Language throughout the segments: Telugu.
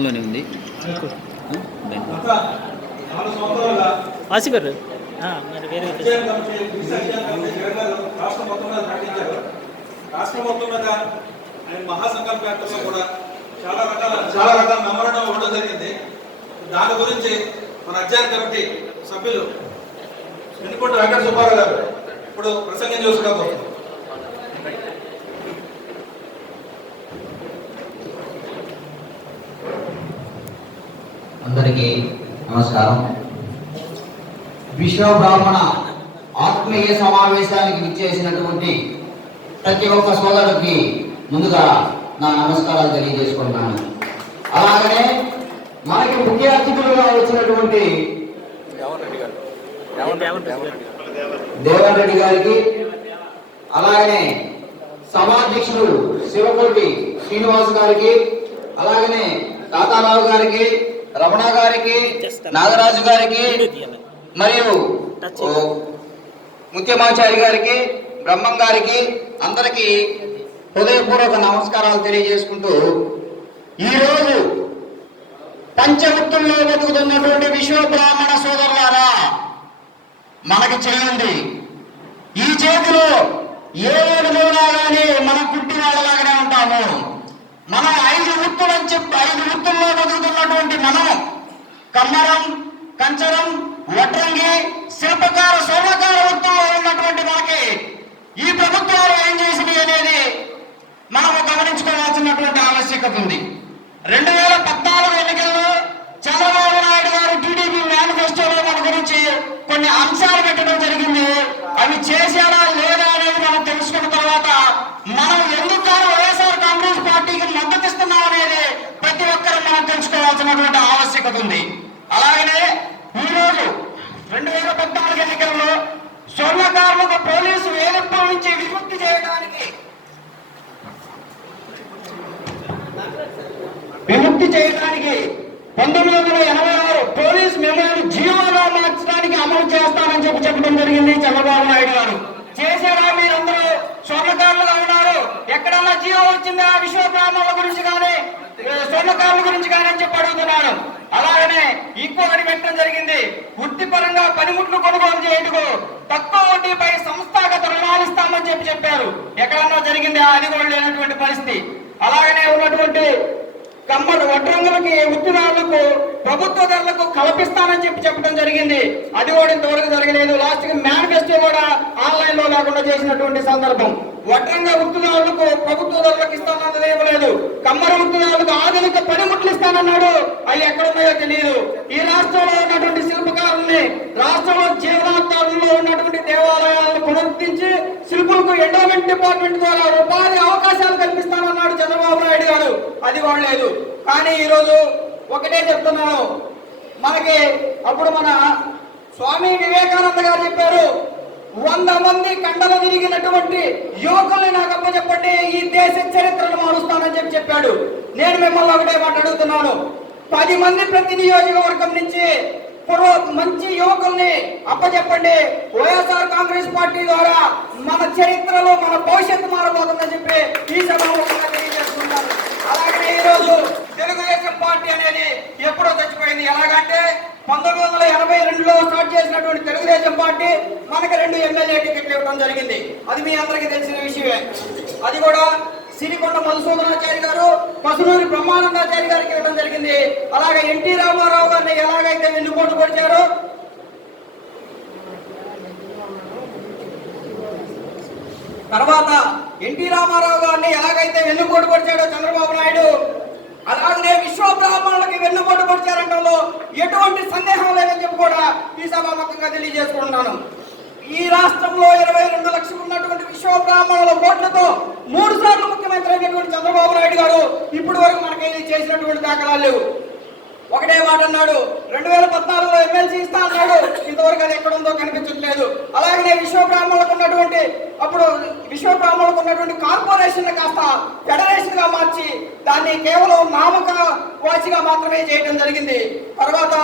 లోనే ఉంది ఆసిగారు మరి వేరే రాష్ట్ర మొత్తం మీద మహాసంకల్ప యాత్రలో కూడా చాలా రకాల మెమోరాండం ఇవ్వడం జరిగింది. దాని గురించి మన అధ్యయన కమిటీ సభ్యులు వెనుకొండ వెంకట సుబ్బారావు గారు ఇప్పుడు ప్రసంగం చేసుకోబోతున్నారు. అందరికీ నమస్కారం. విశ్వ బ్రాహ్మణ ఆత్మీయ సమావేశానికి విచ్చేసినటువంటి ప్రతి ఒక్క సోదరుడికి ముందుగా నా నమస్కారాలు తెలియజేసుకుంటున్నాను. అలాగనే మనకి ముఖ్య అతిథులుగా వచ్చినటువంటి దేవన్ రెడ్డి గారికి, అలాగనే సభాధ్యక్షుడు శివకోటి శ్రీనివాస్ గారికి, అలాగనే తాతారావు గారికి, రమణ గారికి, నాగరాజు గారికి, మరియు ముత్యమాచారి గారికి, బ్రహ్మం గారికి అందరికీ హృదయపూర్వక నమస్కారాలు తెలియజేసుకుంటూ, ఈరోజు పంచవృత్తుల్లో బతుకుతున్నటువంటి విశ్వ బ్రాహ్మణ సోదరులారా, మనకి చెల్లింది ఈ చేతిలో ఏ రోజులున్నా కానీ మనం పుట్టి వాళ్ళలాగానే ఉంటాము. మనం 5 వృత్తులని చెప్పి 5 వృత్తుల్లో బతుకుతున్నటువంటి మనం కమ్మరం, కంచరం, వడ్రంగి, శిల్పకార, స్వర్ణకార వృత్తుల్లో ఉన్నటువంటి మనకి ఈ ప్రభుత్వాలు ఏం చేసింది అనేది మనము గమనించుకోవాల్సినటువంటి ఆవశ్యకత ఉంది. 2014 ఎన్నికల్లో చంద్రబాబు నాయుడు గారు టీడీపీ మేనిఫెస్టోలో మన గురించి కొన్ని అంశాలు పెట్టడం జరిగింది. అవి చేశారా లేదా అనేది మనం తెలుసుకున్న తర్వాత మనం ఎందుకు వైఎస్ఆర్ కాంగ్రెస్ పార్టీకి మద్దతు ఇస్తున్నాం అనేది ప్రతి ఒక్కరూ మనం తెలుసుకోవాల్సినటువంటి ఆవశ్యకత ఉంది. అలాగనే ఈరోజు 2014 ఎన్నికల్లో స్వర్ణకారులకు పోలీసు వేధింపుల నుంచి విముక్తి చేయడానికి 1986 పోలీస్ మెమోను జీవోలో మార్చడానికి అమలు చేస్తామని చెప్పడం జరిగింది చంద్రబాబు నాయుడు గారు. చేశారా? మీరందరూ స్వర్ణకారులుగా ఉన్నారు, ఎక్కడన్నా జీవో వచ్చిందా విశ్వ బ్రాహ్మణుల గురించి కానీ స్వర్ణకారుల గురించి కానీ అని చెప్పి అడుగుతున్నాను. అలాగనే ఇంకొకటి పెట్టడం జరిగింది, వృత్తిపరంగా పనిముట్లు కొనుగోలు చేయటకు తక్కువ వడ్డీపై సంస్థాగత రుణాలు ఇస్తామని చెప్పారు. ఎక్కడన్నా జరిగింది? అది కూడా లేనటువంటి పరిస్థితి. అలాగనే ఉన్నటువంటి కమ్మలు, వడ్రంగులకి, ఉద్యోగాలకు ప్రభుత్వ ధరలకు కల్పిస్తానని చెప్పడం జరిగింది. అది కూడా ఇంతవరకు జరగలేదు. లాస్ట్ కి మేనిఫెస్టో కూడా ఆన్లైన్ లో లేకుండా చేసినటువంటి సందర్భం. వడ్రంగ వృత్తిదారులకు ప్రభుత్వ ధరలకు ఇస్తానన్నది ఇవ్వలేదు. కమ్మర వృత్తిదారులకు ఆధునిక పనిముట్లు ఇస్తానన్నాడు, అవి ఎక్కడున్నాయో తెలియదు. ఈ రాష్ట్రంలో ఉన్నటువంటి శిల్పకారుల్ని, రాష్ట్రంలో జీవనాధారంలో ఉన్నటువంటి దేవాలయాలను పునరుద్ధరించి శిల్పులకు ఎండోమెంట్ డిపార్ట్మెంట్ ద్వారా ఉపాధి అవకాశాలు కల్పిస్తానన్నాడు చంద్రబాబు నాయుడు గారు, అది కూడా లేదు. కానీ ఈరోజు ఒకటే చెప్తున్నాను, మనకి అప్పుడు మన స్వామి వివేకానంద గారు చెప్పారు, 100 మంది కండలు తిరిగినటువంటి యువకుల్ని నాకు అప్పచెప్పండి, ఈ దేశ చరిత్రను మారుస్తానని చెప్పాడు. నేను మిమ్మల్ని ఒకటే మాట అడుగుతున్నాను, 10 మంది ప్రతి నియోజకవర్గం నుంచి మంచి యువకుల్ని అప్పచెప్పండి. వైఎస్ఆర్ కాంగ్రెస్ పార్టీ ద్వారా మన చరిత్రలో మన భవిష్యత్తు మారబోతుందని చెప్పి ఈ సభాముఖంగా తెలియజేస్తున్నాను. అలాగే ఈరోజు తెలుగుదేశం పార్టీ అనేది ఎప్పుడో చచ్చిపోయింది. ఎలాగంటే 1982లో స్టార్ట్ చేసినటువంటి తెలుగుదేశం పార్టీ మనకి 2 ఎమ్మెల్యే టికెట్లు ఇవ్వడం జరిగింది. అది మీ అందరికీ తెలిసిన విషయమే. అది కూడా సిరికొండ మధుసూదనాచారి గారు, పసునూరి బ్రహ్మానందాచారి గారికి ఇవ్వడం జరిగింది. అలాగే ఎన్టీ రామారావు గారిని ఎలాగైతే వెన్నుపోటు పొడిచారో, తర్వాత ఎన్టీ రామారావు గారిని ఎలాగైతే వెన్నుపోటు పొడిచాడో చంద్రబాబు నాయుడు, అలాగనే విశ్వ బ్రాహ్మణులకి వెన్నుపోటు పొడిచారంటంలో ఎటువంటి సందేహం లేదని చెప్పి కూడా ఈ సభాముఖంగా తెలియజేసుకుంటున్నాను. ఈ రాష్ట్రంలో 22 లక్షలు ఉన్నటువంటి విశ్వ బ్రాహ్మణుల ఓట్లతో 3 సార్లు ముఖ్యమంత్రి అయినటువంటి చంద్రబాబు నాయుడు గారు ఇప్పటి వరకు మనకి చేసినటువంటి దాఖలాలు లేవు. ఒకటే మాట అన్నాడు, 2014లో ఎమ్మెల్సీ ఇస్తా అన్నాడు, ఇంతవరకు అది ఎక్కడుందో కనిపించట్లేదు. అలాగనే విశ్వ బ్రాహ్మణులకు ఉన్నటువంటి కార్పొరేషన్ కాస్త ఫెడరేషన్ గా మార్చి దాన్ని కేవలం నామక వాచిగా మాత్రమే చేయడం జరిగింది. తర్వాత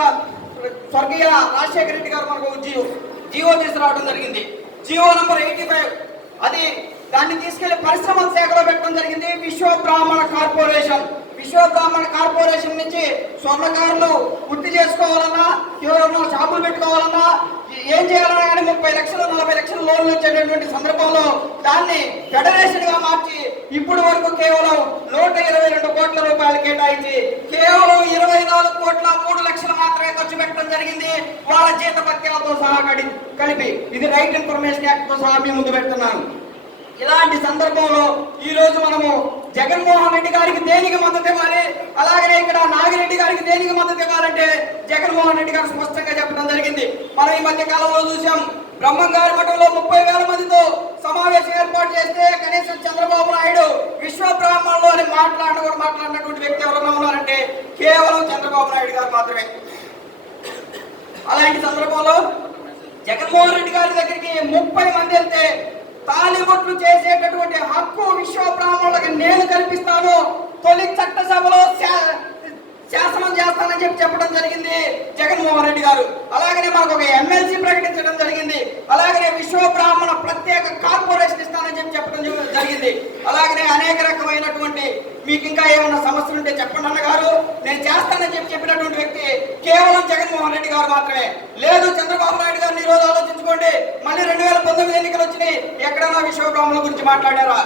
స్వర్గీయ రాజశేఖర రెడ్డి గారు మనకు జీవో తీసుకురావడం జరిగింది, జీవో నంబర్ 85. అది దాన్ని తీసుకెళ్లి పరిశ్రమల శాఖలో పెట్టడం జరిగింది, విశ్వ బ్రాహ్మణ కార్పొరేషన్. విశ్వ బ్రాహ్మణ కార్పొరేషన్ నుంచి స్వర్ణకారులు వృత్తి చేసుకోవాలన్నా, ఎవరన్నా షాపులు పెట్టుకోవాలన్నా, ఏం చేయాలన్నా కానీ 30 లక్షలు 40 లక్షలు లోన్లు వచ్చేటటువంటి సందర్భంలో దాన్ని ఫెడరేషన్ గా మార్చి ఇప్పటి వరకు కేవలం 122 కోట్ల రూపాయలు కేటాయించి కేవలం 24 కోట్ల 3 లక్షలు మాత్రమే ఖర్చు పెట్టడం జరిగింది, వాళ్ళ జీతభత్యాలతో సహా కలిపి. ఇది రైట్ ఇన్ఫర్మేషన్ యాక్ట్ తో సహా మీ ముందు పెడుతున్నాను. ఇలాంటి సందర్భంలో ఈ రోజు మనము జగన్మోహన్ రెడ్డి గారికి దేనికి మద్దతు ఇవ్వాలి, అలాగనే ఇక్కడ నాగిరెడ్డి గారికి దేనికి మద్దతు ఇవ్వాలంటే జగన్మోహన్ రెడ్డి గారు స్పష్టంగా చెప్పడం జరిగింది. మనం ఈ మధ్య కాలంలో చూసాం, బ్రహ్మంగారి మఠంలో 30,000 మందితో సమావేశం ఏర్పాటు చేస్తే కనీసం చంద్రబాబు నాయుడు విశ్వ బ్రాహ్మణులు అని మాట్లాడినటువంటి వ్యక్తి ఎవరన్నా ఉన్నారంటే కేవలం చంద్రబాబు నాయుడు గారు మాత్రమే. అలాంటి సందర్భంలో జగన్మోహన్ రెడ్డి గారి దగ్గరికి 30 మంది వెళ్తే తాలిబొట్లు చేసేటటువంటి హక్కు విశ్వ బ్రాహ్మణులకు నేను కల్పిస్తాను, తొలి చట్టసభలో శాసనం చేస్తానని చెప్పడం జరిగింది జగన్మోహన్ రెడ్డి గారు. అలాగనే మనకు ఒక ఎమ్మెల్సీ ప్రకటించడం జరిగింది. అలాగనే విశ్వ బ్రాహ్మణ ప్రత్యేక కార్పొరేషన్ ఇస్తానని చెప్పడం జరిగింది. అలాగనే అనేక రకమైనటువంటి మీకు ఇంకా ఏమైనా సమస్యలు ఉంటే చెప్పండి అన్నగారు, నేను చేస్తానని చెప్పినటువంటి వ్యక్తి కేవలం జగన్మోహన్ రెడ్డి గారు మాత్రమే. లేదు చంద్రబాబు నాయుడు గారిని ఈ రోజు ఆలోచించుకోండి, మళ్ళీ 2019 ఎన్నికలు వచ్చినాయి, ఎక్కడన్నా విశ్వ బ్రాహ్మణుల గురించి మాట్లాడారా?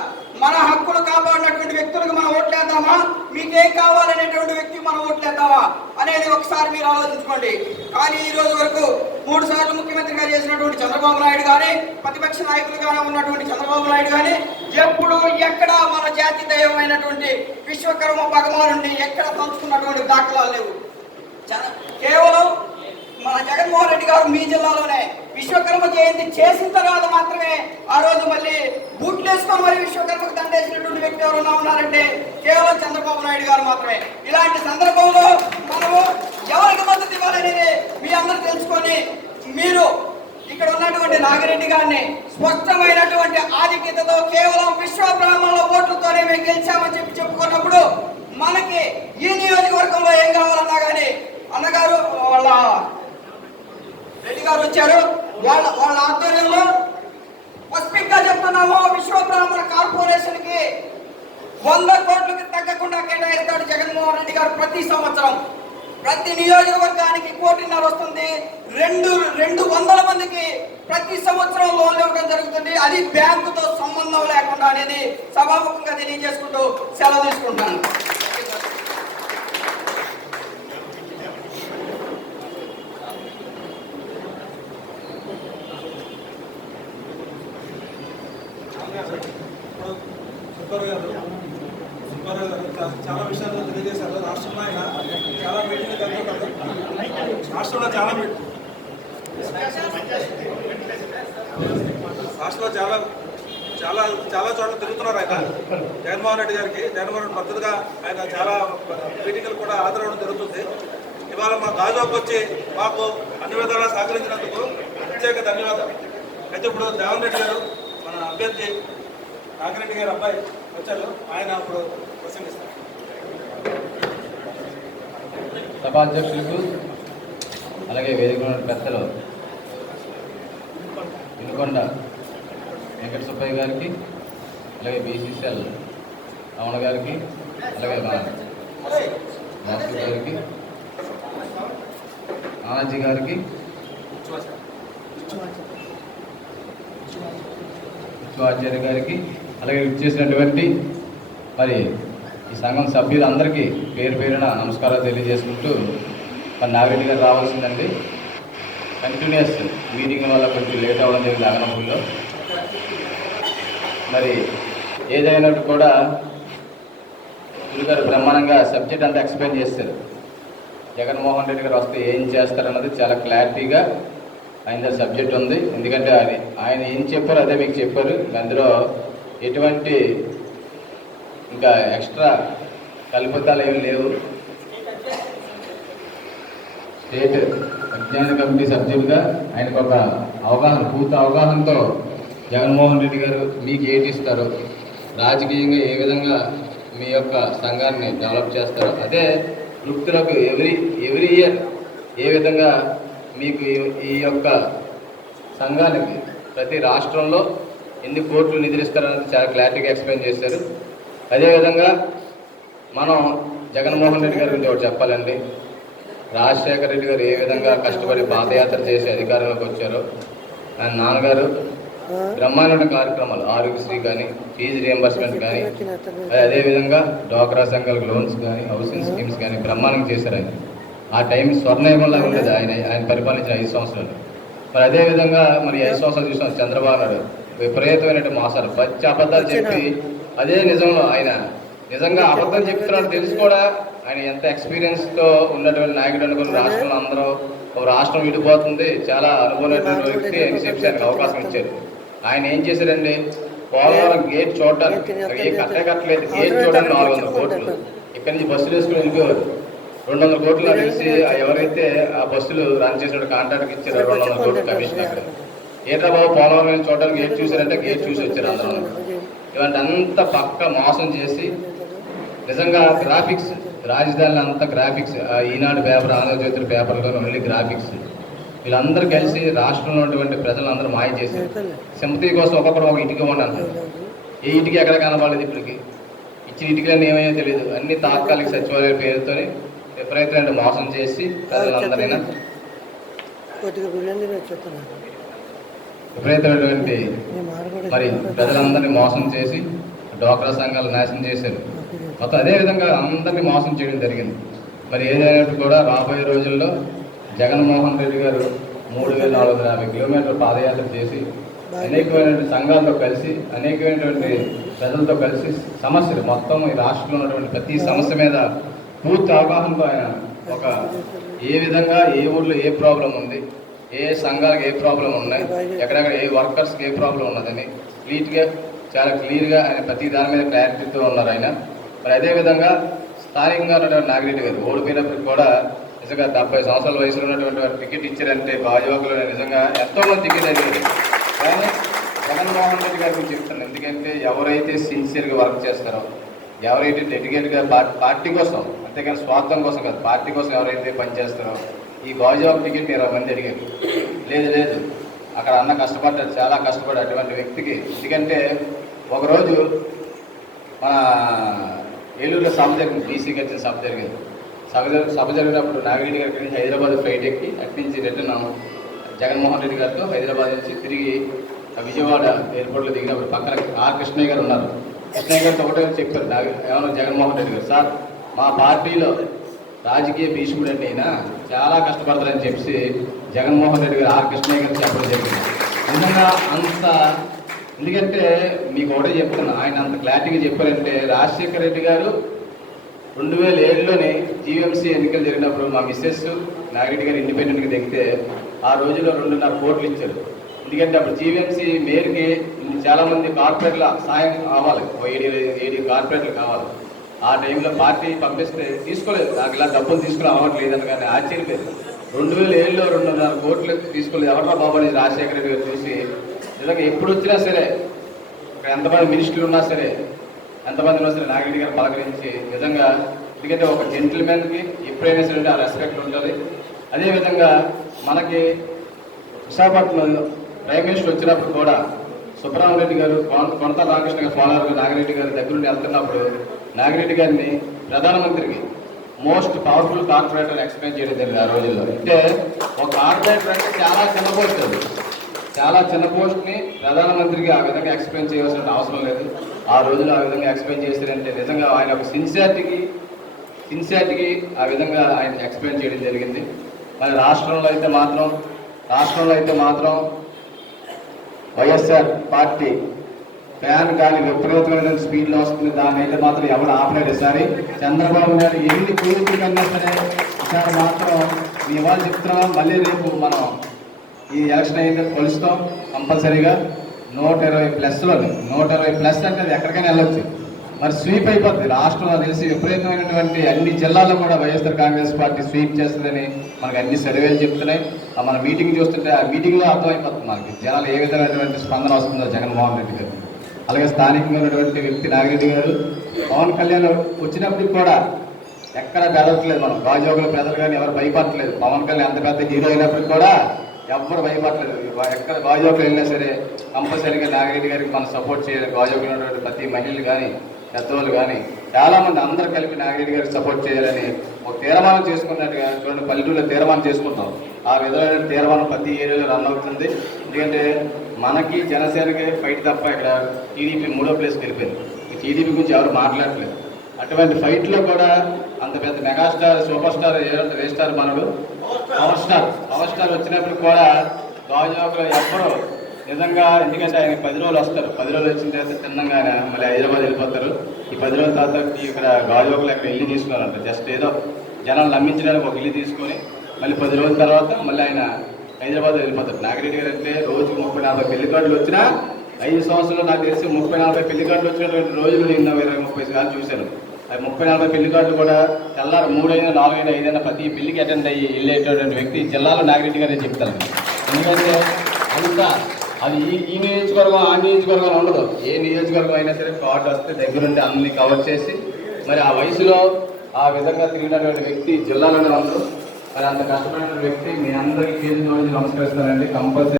మన హక్కులు కాపాడినటువంటి వ్యక్తులకు మనం ఓట్లేద్దామా, మీకేం కావాలనేటువంటి వ్యక్తికి మనం ఓట్లేద్దామా అనేది ఒకసారి మీరు ఆలోచించుకోండి. కానీ ఈ రోజు వరకు 3 సార్లు ముఖ్యమంత్రిగా చేసినటువంటి చంద్రబాబు నాయుడు గాని, ప్రతిపక్ష నాయకులుగానే ఉన్నటువంటి చంద్రబాబు నాయుడు గాని ఎప్పుడు ఎక్కడ మన జాతి దైవమైనటువంటి విశ్వకర్మ భగవానుడిని ఎక్కడ పంచుకున్నటువంటి దాఖలాలు లేవు. కేవలం మన జగన్మోహన్ రెడ్డి గారు మీ జిల్లాలోనే విశ్వకర్మ జయంతి చేసిన తర్వాత మాత్రమే ఆ రోజు మళ్ళీ బూట్లు వేసుకొని మరి విశ్వకర్మకు దండేసినటువంటి వ్యక్తి ఎవరైనా ఉన్నారంటే కేవలం చంద్రబాబు నాయుడు గారు మాత్రమే. ఇలాంటి సందర్భంలో మనము ఎవరికి మద్దతు ఇవ్వాలనేది మీ అందరూ తెలుసుకొని, మీరు ఇక్కడ ఉన్నటువంటి నాగిరెడ్డి గారిని స్పష్టమైనటువంటి ఆధిక్యతతో కేవలం విశ్వ బ్రాహ్మణుల ఓట్లతోనే మేము గెలిచామని చెప్పుకున్నప్పుడు మనకి ఈ నియోజకవర్గంలో ఏం కావాలన్నా కానీ అన్నగారు వాళ్ళ రెడ్డి గారు వచ్చారు, వాళ్ళ ఆధ్వర్యంలో స్పష్టంగా చెప్తున్నాము, విశ్వ బ్రాహ్మణ కార్పొరేషన్ కి 100 కోట్లకి తగ్గకుండా కేటాయిస్తాడు జగన్మోహన్ రెడ్డి గారు. ప్రతి సంవత్సరం ప్రతి నియోజకవర్గానికి 1.5 కోటి వస్తుంది. 200 మందికి ప్రతి సంవత్సరం లోన్లు ఇవ్వడం జరుగుతుంది. అది బ్యాంకుతో సంబంధం లేకుండా అనేది సభాముఖంగా తెలియజేసుకుంటూ సెలవు తీసుకుంటాను. చాలా విషయాలు తెలియజేశారు. రాష్ట్రంలో ఆయన చాలా మీటింగ్లు జరుగుతారు. రాష్ట్రంలో చాలా చోట్ల తిరుగుతున్నారు ఆయన. జగన్మోహన్ రెడ్డి గారికి మద్దతుగా ఆయన చాలా మీటింగ్లు కూడా హాజరవడం జరుగుతుంది. ఇవాళ మా గాజువాకు వచ్చి మాకు అన్ని విధాలా సహకరించినందుకు ప్రత్యేక ధన్యవాదాలు. అయితే ఇప్పుడు దేవన్ రెడ్డి గారు మన అభ్యర్థి నాగిరెడ్డి గారు అబ్బాయి వచ్చారు, ఆయన ఇప్పుడు ప్రసంగిస్తారు. సభాధ్యక్షులకు అలాగే వేదిక పెద్దలు వినుకొండ వెంకట సుబ్బయ్య గారికి, అలాగే బీసీసీఎల్ రమణ గారికి, అలాగే మా మాస్టర్ గారికి, ఆనాజీ గారికి, విశ్వాచార్య గారికి, అలాగే ఇచ్చేసినటువంటి మరి ఈ సంఘం సభ్యులందరికీ పేరు పేరున నమస్కారాలు తెలియజేసుకుంటూ మరి నాగిరెడ్డి గారు రావాల్సిందండి. కంటిన్యూస్ మీటింగ్ వల్ల కొంచెం లేట్ అవ్వడం జరిగింది అగనపూడిలో. మరి ఏదైనట్టు కూడా గురుగారు బ్రహ్మాండంగా సబ్జెక్ట్ అంతా ఎక్స్ప్లెయిన్ చేస్తారు. జగన్మోహన్ రెడ్డి గారు వస్తే ఏం చేస్తారన్నది చాలా క్లారిటీగా ఆయన సబ్జెక్ట్ ఉంది. ఎందుకంటే ఆయన ఏం చెప్పారు అదే మీకు చెప్పారు. అందులో ఎటువంటి ఇంకా ఎక్స్ట్రా కల్పితాలు ఏమి లేవు. స్టేట్ విజ్ఞాన కమిటీ సభ్యులుగా ఆయనకు ఒక పూర్తి అవగాహనతో జగన్మోహన్ రెడ్డి గారు మీకు ఏటి ఇస్తారో, రాజకీయంగా ఏ విధంగా మీ యొక్క సంఘాన్ని డెవలప్ చేస్తారో, అదే వృత్తులకు ఎవ్రీ ఇయర్ ఏ విధంగా మీకు ఈ యొక్క సంఘానికి ప్రతి రాష్ట్రంలో ఎన్ని కోట్లు నిధులిస్తారన్నది చాలా క్లారిటీగా ఎక్స్ప్లెయిన్ చేశారు. అదేవిధంగా మనం జగన్మోహన్ రెడ్డి గారి గురించి ఒకటి చెప్పాలండి. రాజశేఖర రెడ్డి గారు ఏ విధంగా కష్టపడి పాదయాత్ర చేసి అధికారంలోకి వచ్చారో, ఆయన నాన్నగారు బ్రహ్మాండ కార్యక్రమాలు, ఆరోగ్యశ్రీ కానీ, ఫీజు రియంబర్స్మెంట్ కానీ, అదేవిధంగా డ్వాక్రా సంఘాలకు లోన్స్ కానీ, హౌసింగ్ స్కీమ్స్ కానీ బ్రహ్మాండంగా చేశారు. ఆయన ఆ టైం స్వర్ణయుగంలా ఉండేది ఆయన పరిపాలించిన 5 సంవత్సరాలు. మరి అదేవిధంగా మరి 5 సంవత్సరాలు చూసిన చంద్రబాబు నాయుడు విపరీతమైన మోసాలు, పచ్చి అబద్ధాలు చెప్పి అదే నిజంలో ఆయన నిజంగా అబద్ధం చెప్తున్నాడు తెలిసి కూడా ఆయన ఎంత ఎక్స్పీరియన్స్తో ఉన్నటువంటి నాయకుడు అనుకుని రాష్ట్రంలో అందరూ ఒక రాష్ట్రం విడిపోతుంది, చాలా అనుభవమైనటువంటి వ్యక్తి అని చెప్పి ఆయనకు అవకాశం ఇచ్చారు. ఆయన ఏం చేశారండి, పోలవరం గేట్ చూడడానికి ఏ కట్టలేదు, గేట్ చూడడానికి 400 కోట్లు, ఇక్కడి నుంచి బస్సులు వేసుకుని వెళ్ళిపోయారు. 200 కోట్లు నాకు తెలిసి ఎవరైతే ఆ బస్సులు రన్ చేసిన కాంట్రాక్ట్కి ఇచ్చారో 200 కోట్లు కమిషన్. అక్కడ ఏంట్రా బాబు పోలవరం చూడడానికి గేట్ చూసారంటే గేట్ చూసి వచ్చారు అందరూ. ఇలాంటి అంత పక్క మోసం చేసి నిజంగా గ్రాఫిక్స్, రాజధానిలో అంతా గ్రాఫిక్స్, ఈనాడు పేపర్, ఆంధ్రజ్యోతి పేపర్లో ఓన్లీ గ్రాఫిక్స్, వీళ్ళందరూ కలిసి రాష్ట్రంలో ఉన్నటువంటి ప్రజలందరూ మాయ చేశారు. సింపతి కోసం ఒక్కొక్కరు ఒక ఇటుక ఇవ్వండి అన్నారు. ఏ ఇటుక ఎక్కడ కనబడలేదు, ఇప్పటికి ఇచ్చిన ఇటుకలన్నీ ఏమయ్యో తెలియదు. అన్ని తాత్కాలిక సచివాలయ పేరుతో విపరీతమైన మోసం చేసి ప్రజలందరైనా విపరీతమైనటువంటి మరి ప్రజలందరినీ మోసం చేసి డ్వాక్రా సంఘాలు నాశనం చేశారు. మొత్తం అదేవిధంగా అందరినీ మోసం చేయడం జరిగింది. మరి ఏదైనా కూడా రాబోయే రోజుల్లో జగన్మోహన్ రెడ్డి గారు 3450 కిలోమీటర్ల పాదయాత్ర చేసి అనేకమైనటువంటి సంఘాలతో కలిసి, అనేకమైనటువంటి ప్రజలతో కలిసి సమస్యలు మొత్తం ఈ రాష్ట్రంలో ఉన్నటువంటి ప్రతి సమస్య మీద పూర్తి అవగాహనతో ఆయన ఒక ఏ విధంగా ఏ ఊళ్ళో ఏ ప్రాబ్లం ఉంది, ఏ సంఘాలకు ఏ ప్రాబ్లం ఉన్నాయి, ఎక్కడెక్కడ ఏ వర్కర్స్కి ఏ ప్రాబ్లం ఉన్నదని చాలా క్లియర్గా ఆయన ప్రతి దాని మీద క్లారిటీతో ఉన్నారు ఆయన. మరి అదేవిధంగా స్థానికంగా ఉన్నటువంటి నాగిరెడ్డి గారు ఓడిపోయినప్పటికి కూడా నిజంగా 70 సంవత్సరాల వయసులో ఉన్నటువంటి వారు టికెట్ ఇచ్చారంటే బాజోకులు నిజంగా ఎంతోమంది టికెట్ అయ్యారు. కానీ జగన్మోహన్ రెడ్డి గారికి చెప్తాను, ఎందుకంటే ఎవరైతే సిన్సియర్గా వర్క్ చేస్తారో, ఎవరైతే డెడికేట్గా పార్టీ కోసం, అంతేకాని స్వార్థం కోసం కాదు, పార్టీ కోసం ఎవరైతే పనిచేస్తారో, ఈ బాజోకు టికెట్ 20 మంది అడిగారు. లేదు అక్కడ అన్న కష్టపడ్డారు, చాలా కష్టపడ్డారు అటువంటి వ్యక్తికి. ఎందుకంటే ఒకరోజు మన ఏలూరులో సభ జరిగింది, బీసీకి వచ్చిన సభ జరిగింది. సభ జరిగినప్పుడు నాగిరెడ్డి గారికి నుంచి హైదరాబాద్ ఫ్లైట్ ఎక్కి అటు నుంచి రిటర్న్ జగన్మోహన్ రెడ్డి గారితో హైదరాబాద్ నుంచి తిరిగి విజయవాడ ఎయిర్పోర్ట్లో దిగినప్పుడు పక్కన ఆర్ కృష్ణయ్య గారు ఉన్నారు. కృష్ణయ్య గారితో ఒకటే చెప్పారు ఏమన్నా జగన్మోహన్ రెడ్డి గారు, సార్ మా పార్టీలో రాజకీయ భీష్ముడు అంటే అయినా చాలా కష్టపడతారని చెప్పి జగన్మోహన్ రెడ్డి గారు ఆర్ కృష్ణయ్య గారు చెప్పడం జరిగింది. నిజంగా అంత, ఎందుకంటే మీకు ఒకటే చెప్తున్నా, ఆయన అంత క్లారిటీగా చెప్పారంటే రాజశేఖర రెడ్డి గారు 2007లోనే జీవీఎంసీ ఎన్నికలు జరిగినప్పుడు మా మిస్సెస్ నాగిరెడ్డి గారు ఇండిపెండెంట్గా దిగితే ఆ రోజుల్లో 2.5 కోట్లు ఇచ్చారు. ఎందుకంటే అప్పుడు జీవీఎంసీ మేయర్కి చాలామంది కార్పొరేట్ల సాయం కావాలి, 7 కార్పొరేట్లు కావాలి. ఆ టైంలో పార్టీ పంపిస్తే తీసుకోలేదు, నాకు ఇలా డబ్బులు తీసుకుని అవ్వట్లేదని. కానీ ఆశ్చర్యపోయింది, 2007లో 2.5 కోట్లు తీసుకోలేదు. ఎవరా బాబు అని రాజశేఖర రెడ్డి గారు చూసి నిజంగా ఎప్పుడు వచ్చినా సరే, ఎంతమంది మినిస్టర్లు ఉన్నా సరే, ఎంతమంది ఉన్నా సరే నాగిరెడ్డి గారు పలకరించి నిజంగా, ఎందుకంటే ఒక జెంటిల్మెన్కి ఎప్పుడైనా సరే ఆ రెస్పెక్ట్ ఉంటుంది. అదేవిధంగా మనకి విశాఖపట్నంలో ప్రైమ్ మినిస్టర్ వచ్చినప్పుడు కూడా సుబ్రహ్మణ్యరెడ్డి గారు, కొనతాల రామకృష్ణ గారు ఫాలోవర్గా నాగిరెడ్డి గారు దగ్గర నుండి వెళ్తున్నప్పుడు నాగిరెడ్డి గారిని ప్రధానమంత్రికి మోస్ట్ పవర్ఫుల్ కార్పొరేటర్ ఎక్స్ప్లెయిన్ చేయడం జరిగింది ఆ రోజుల్లో. అంటే ఒక కార్పొరేటర్ అంటే చాలా చిన్న పోస్ట్, అది చాలా చిన్న పోస్ట్ని ప్రధానమంత్రికి ఆ విధంగా ఎక్స్ప్లెయిన్ చేయవలసిన అవసరం లేదు. ఆ రోజుల్లో ఆ విధంగా ఎక్స్ప్లెయిన్ చేశారంటే నిజంగా ఆయన ఒక సిన్సియారిటీకి ఆ విధంగా ఆయన ఎక్స్ప్లెయిన్ చేయడం జరిగింది. మరి రాష్ట్రంలో అయితే మాత్రం వైఎస్ఆర్ పార్టీ ఫ్యాన్ గాలి విపరీతమైన స్పీడ్లో వస్తుంది. దాన్ని అయితే మాత్రం ఎవరు ఆపలేడు. ఈసారి చంద్రబాబు నాయుడు ఎన్ని కోరికలు కన్నా సరే ఈసారి మాత్రం మీ వాళ్ళు చెప్తున్నాం, మళ్ళీ రేపు మనం ఈ ఎలక్షన్ అయితే కొలుస్తాం కంపల్సరీగా 120+. అంటే అది ఎక్కడికైనా వెళ్ళొచ్చు. మరి స్వీప్ అయిపోతుంది రాష్ట్రంలో తెలిసి విపరీతమైనటువంటి అన్ని జిల్లాల్లో కూడా వైఎస్ఆర్ కాంగ్రెస్ పార్టీ స్వీప్ చేస్తుందని మనకు అన్ని సర్వేలు చెప్తున్నాయి. మన మీటింగ్ చూస్తుంటే ఆ మీటింగ్లో అర్థమైపోతుంది మనకి జనాలు ఏ విధమైనటువంటి స్పందన వస్తుందో జగన్మోహన్ రెడ్డి గారు. అలాగే స్థానికంగా ఉన్నటువంటి వ్యక్తి నాగిరెడ్డి గారు, పవన్ కళ్యాణ్ వచ్చినప్పటికి కూడా ఎక్కడ బెదవట్లేదు. మనం రాజయోగుల ప్రజలు కానీ ఎవరు భయపడట్లేదు. పవన్ కళ్యాణ్ అంత పెద్ద హీరో అయినప్పటికీ కూడా ఎవ్వరు భయపడలేదు. ఎక్కడ గాజోకులు వెళ్ళినా సరే కంపల్సరీగా నాగిరెడ్డి గారికి మనం సపోర్ట్ చేయాలి. గాజోకులు ఉన్నటువంటి ప్రతి మహిళలు కానీ, పెద్దవాళ్ళు కానీ చాలామంది అందరూ కలిపి నాగిరెడ్డి గారికి సపోర్ట్ చేయాలని ఒక తీర్మానం చేసుకున్నట్టుగా చూడండి, పల్లెటూరులో తీర్మానం చేసుకుంటాం. ఆ విధమైన తీర్మానం ప్రతి ఏరియాలో రన్ అవుతుంది. ఎందుకంటే మనకి జనసేనకి ఫైట్ తప్ప ఇక్కడ టీడీపీ 3వ ప్లేస్కి వెళ్ళిపోయింది. ఈ టీడీపీ గురించి ఎవరు మాట్లాడలేదు. అటువంటి ఫైట్లో కూడా అంత పెద్ద మెగాస్టార్, సూపర్ స్టార్, రే స్టార్ మనడు పవర్ స్టార్ వచ్చినప్పుడు కూడా గాజువాకలో ఎప్పుడో నిజంగా, ఎందుకంటే ఆయన 10 రోజులు వస్తారు. 10 రోజులు వచ్చిన తర్వాత తిన్నంగానే మళ్ళీ హైదరాబాద్ వెళ్ళిపోతారు. ఈ 10 రోజుల తర్వాత ఇక్కడ గాజువాకలో ఇక్కడ ఇల్లు తీసుకున్నారంట. జస్ట్ ఏదో జనాలు నమ్మించడానికి ఒక ఇల్లు తీసుకొని మళ్ళీ 10 రోజుల తర్వాత మళ్ళీ ఆయన హైదరాబాద్ వెళ్ళిపోతారు. నాగిరెడ్డి గారు అంటే రోజుకు 30-40 పెళ్లి కార్డులు వచ్చినా 5 సంవత్సరాలు నాకు తెలిసి 30-40 పెళ్లి కార్డులు వచ్చినటువంటి రోజులు నేను 20-30 సార్లు చూశాను. అది 30-40 పెళ్లి కార్డులు కూడా తెల్లారు 3 అయినా 4 అయినా 5 అయినా ప్రతి పెళ్లికి అటెండ్ అయ్యి వెళ్ళేటటువంటి వ్యక్తి జిల్లాలో నాగిరెడ్డి గారే చెప్తాను. ఎందుకంటే అంతా అది ఈ నియోజకవర్గం ఆ నియోజకవర్గం ఉండదు. ఏ నియోజకవర్గం అయినా సరే కార్డు వస్తే దగ్గరుండి అన్ని కవర్ చేసి మరి ఆ వయసులో ఆ విధంగా తిరిగినటువంటి వ్యక్తి జిల్లాలోనే ఉండదు. మరి అంత కష్టమైన వ్యక్తి మీ అందరికీ నమస్కరిస్తానండి. కంపల్సరీ